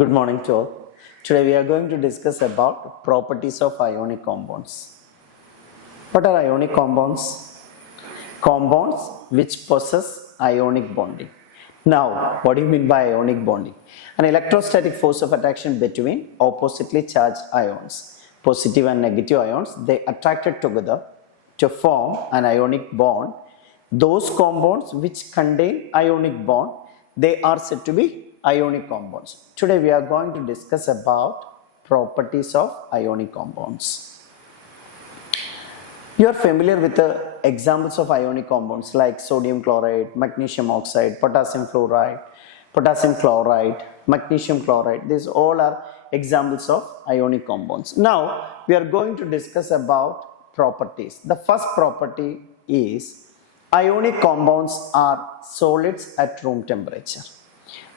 Good morning to all. Today we are going to discuss about properties of ionic compounds. What are ionic compounds? Compounds which possess ionic bonding. Now, what do you mean by ionic bonding? An electrostatic force of attraction between oppositely charged ions, positive and negative ions, they attracted together to form an ionic bond. Those compounds which contain ionic bond, they are said to be ionic compounds. Today we are going to discuss about properties of ionic compounds. You are familiar with the examples of ionic compounds like sodium chloride, magnesium oxide, potassium fluoride, potassium chloride, magnesium chloride. These all are examples of ionic compounds. Now we are going to discuss about properties. The first property is ionic compounds are solids at room temperature.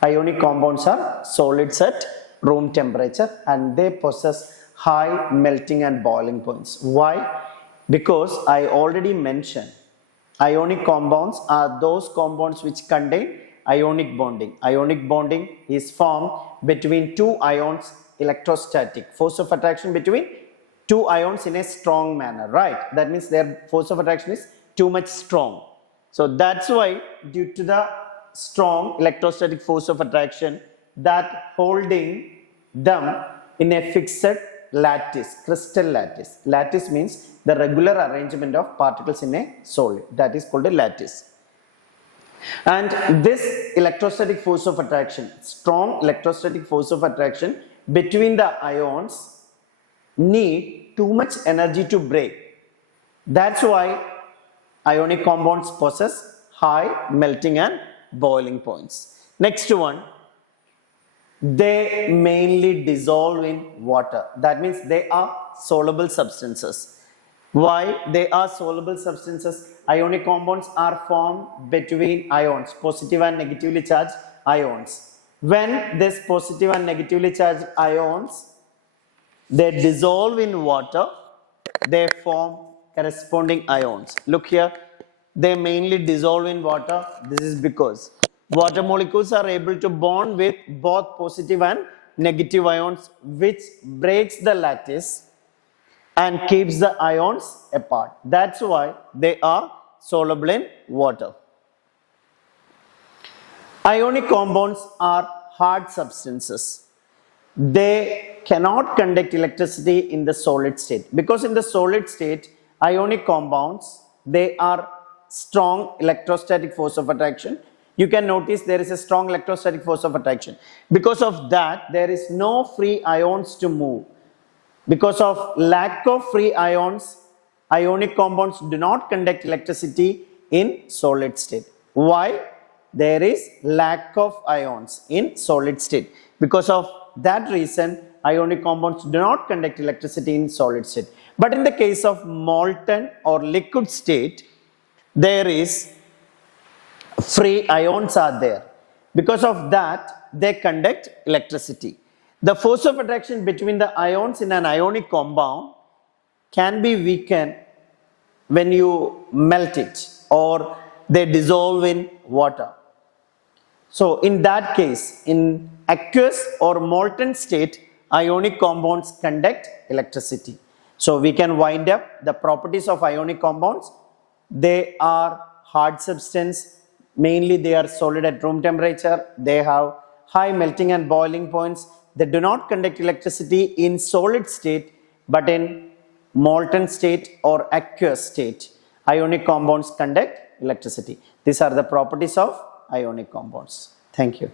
Ionic compounds are solids at room temperature and they possess high melting and boiling points. Why? Because I already mentioned ionic compounds are those compounds which contain ionic bonding. Ionic bonding is formed between two ions, electrostatic force of attraction between two ions in a strong manner, right? That means their force of attraction is too much strong. So that's why due to the strong electrostatic force of attraction that holding them in a fixed lattice, crystal lattice. Lattice means the regular arrangement of particles in a solid. That is called a lattice. And this electrostatic force of attraction, strong electrostatic force of attraction between the ions need too much energy to break. That's why ionic compounds possess high melting and boiling points. Next one, they mainly dissolve in water. That means they are soluble substances. Why they are soluble substances? Ionic compounds are formed between ions, positive and negatively charged ions. When this positive and negatively charged ions, they dissolve in water, they form corresponding ions. Look here, they mainly dissolve in water. This is because water molecules are able to bond with both positive and negative ions, which breaks the lattice and keeps the ions apart. That's why they are soluble in water. Ionic compounds are hard substances. They cannot conduct electricity in the solid state, because in the solid state ionic compounds, they are strong electrostatic force of attraction. You can notice there is a strong electrostatic force of attraction. Because of that, there is no free ions to move. Because of lack of free ions, ionic compounds do not conduct electricity in solid state. Why? There is lack of ions in solid state. Because of that reason, ionic compounds do not conduct electricity in solid state. But in the case of molten or liquid state, there is free ions are there. Because of that, they conduct electricity. The force of attraction between the ions in an ionic compound can be weakened when you melt it or they dissolve in water. So in that case, in aqueous or molten state, ionic compounds conduct electricity. So we can wind up the properties of ionic compounds. They are hard substance, mainly they are solid at room temperature, they have high melting and boiling points, they do not conduct electricity in solid state, but in molten state or aqueous state, ionic compounds conduct electricity. These are the properties of ionic compounds. Thank you.